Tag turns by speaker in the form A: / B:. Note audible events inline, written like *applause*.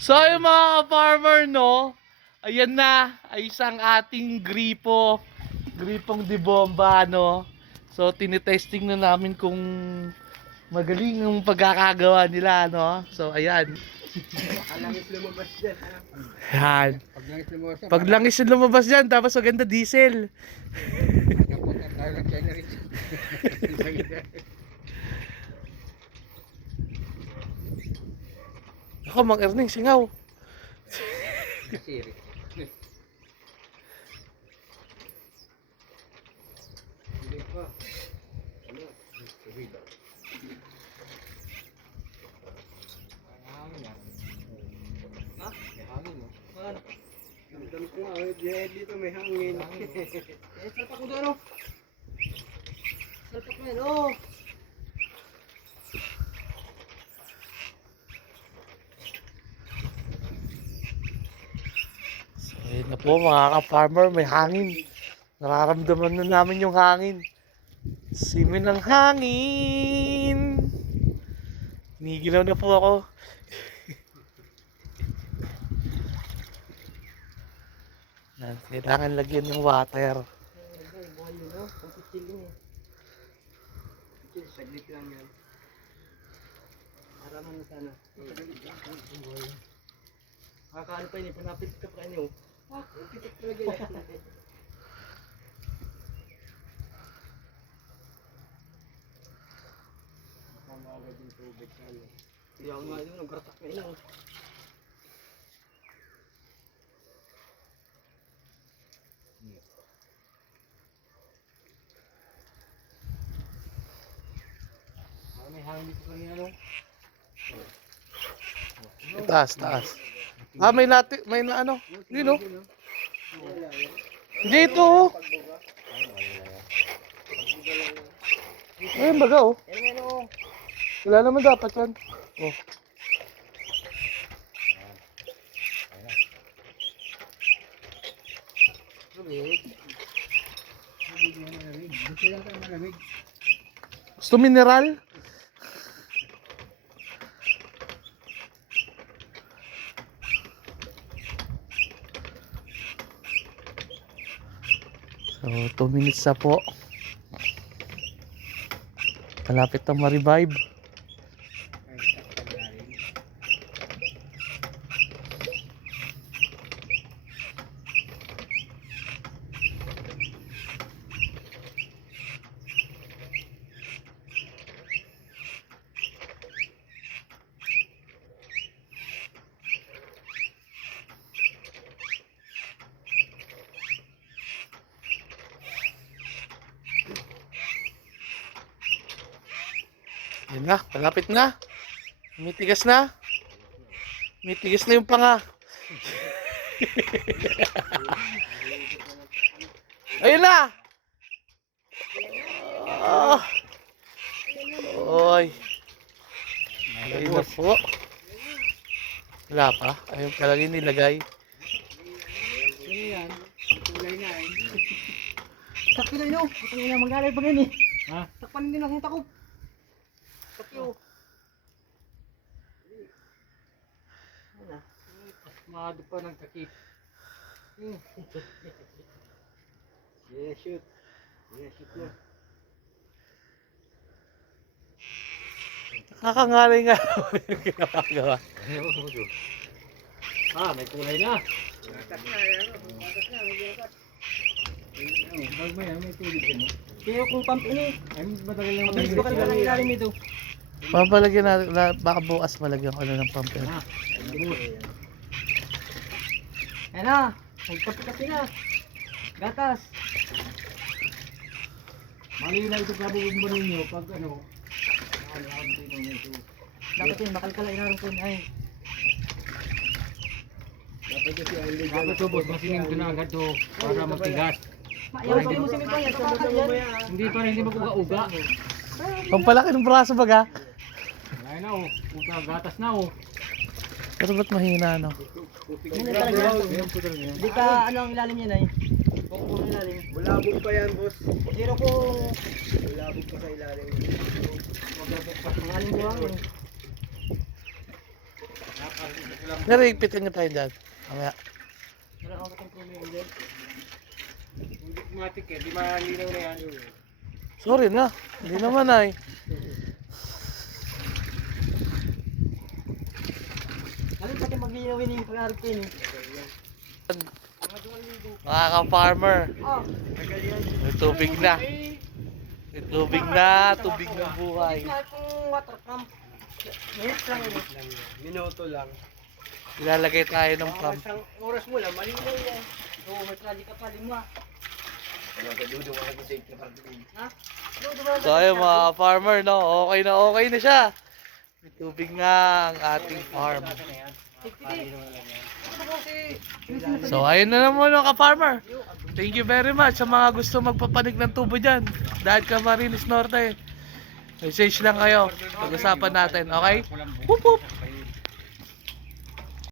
A: So yung mga farmer no, ayan na, ay isang ating gripo, gripong di bomba no. So tinitesting na namin kung magaling yung pagkakagawa nila no. So ayan.
B: Alangis lumabas?
A: Yan.
B: Pag langis lumabas dyan,
A: lumabas dyan, tapos maganda diesel. *laughs* Ako, Mang Erning, singaw.
B: Siri. Dito may hangin. Eh, salpak ko doon oh. Salpak mo yan oh.
A: Na po mga ka-farmer, may hangin. Nararamdaman na namin yung hangin. Simin ng hangin. Nigilaw na po ako. *laughs* Kailangan lagyan ng water.
B: Saglit lang yan. Araman mo sana. Makakaano pa yun panapit ka pa kanyo. Pamagad yung tubig sa ano. Kaya nga yun, nagkratak na?
A: Taas, taas. Ah, may nati, may na ano. Yun oh. Dito oh. Ayun baga oh. Wala naman dapat yan. Oh.
B: Gusto
A: mineral? So, 2 minutes na po. Malapit na ma-revive. Yun na, malapit na. Mitigas na. Mitigas na yung panga. *laughs* Ayun na! Ah. Oy. Ayun na po. Wala pa. Ayun pa lang yung nilagay.
B: Yan? Kulay na eh. *laughs* Na yun. Ito na magaling pa ganyan eh. Ha? Takpan din nakita ko. Sakto. Ano? Pasmado pa ng takip. Hmm. yeah, shoot. Yeah, shoot na.
A: Nakakangalay nga yung ginagawa.
B: Ah, may kulay na. Batas na, ano? Batas na, may. Bag may, may tubig din. Kaya kung pump ini, matagal lang matagal. Bakal ka lang ilalim nito.
A: Papalagyan na, na baka bukas malagyan ko na ng pump yun.
B: Ah, Ayan na, nagkapi-kapi na. Gatas. Mali na ito kabubog mo ninyo pag ano, Dapat yun, bakal ka lang inaroon ko na eh. Dapat kasi ang legal. Dapat to boss, masingin ko na agad to para matigas. Hindi pa rin, hindi mag-uga-uga.
A: Pampalaki ng braso baga.
B: Wala na oh, puta gatas na oh.
A: Pero ba't mahina no?
B: Na. Hindi ka ano ang ilalim yan ay. Kung kung ilalim.
C: Bulabog pa yan, boss.
B: Zero kung
C: Bulabog pa sa ilalim.
B: maglabok pa. Ang aling buwang.
A: Narigpitan nga tayo dyan. Mamaya.
B: Wala kang katong premium din. Matik eh, di malinaw na yan.
A: Sorry na. Hindi naman ay.
B: Ano pati maglilawin yung yun eh.
A: Mga ka-farmer.
B: Oh,
A: May tubig na. May tubig na. Tubig ng buhay.
B: kahit kung water pump. Minutes lang yun.
C: Minuto lang.
A: Ilalagay tayo ng pump.
B: isang oras mo lang, malinaw yan. Oo, may trali ka pa, lima.
A: So ayun mga farmer no, okay na okay na siya. May tubig nga ang ating farm. So ayun na naman mga ka-farmer. Thank you very much sa mga gusto magpapanig ng tubo dyan. Dahil ka Marinis Norte. Message lang kayo. Pag-usapan natin, okay? Whoop whoop!